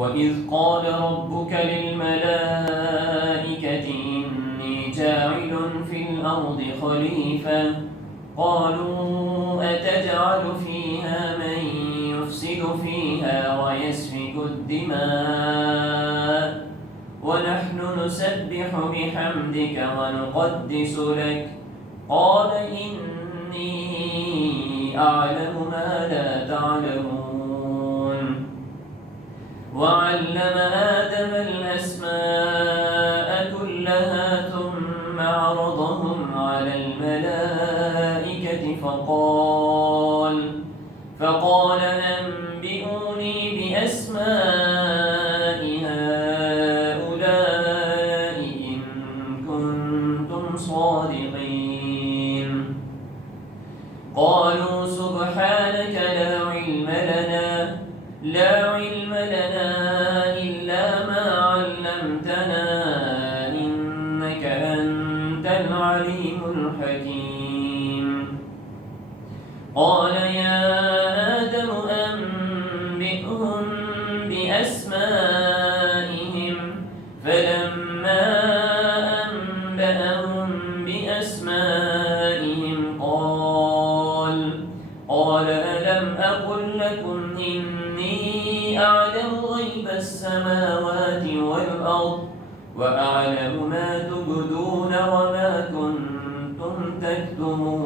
وإذ قال ربك للملائكة إني جاعل في الأرض خليفة قالوا أتجعل فيها من يفسد فيها ويسفك الدماء ونحن نسبح بحمدك ونقدس لك قال إني أعلم ما لا تعلمون وعلم آدم الأسماء كلها ثم عرضهم على الملائكة فقال أنبئوني بأسماء هؤلاء إن كنتم صادقين قالوا سبحانك لا علم لنا إلا ما علمتنا إنك أنت العليم الحكيم قال يا آدم أنبئهم بأسمائهم فلما أنبأهم بأسمائهم قال ألم أقل لكم إني أعلم غيب السماوات والأرض وأعلم ما تبدون وما كنتم تكتمون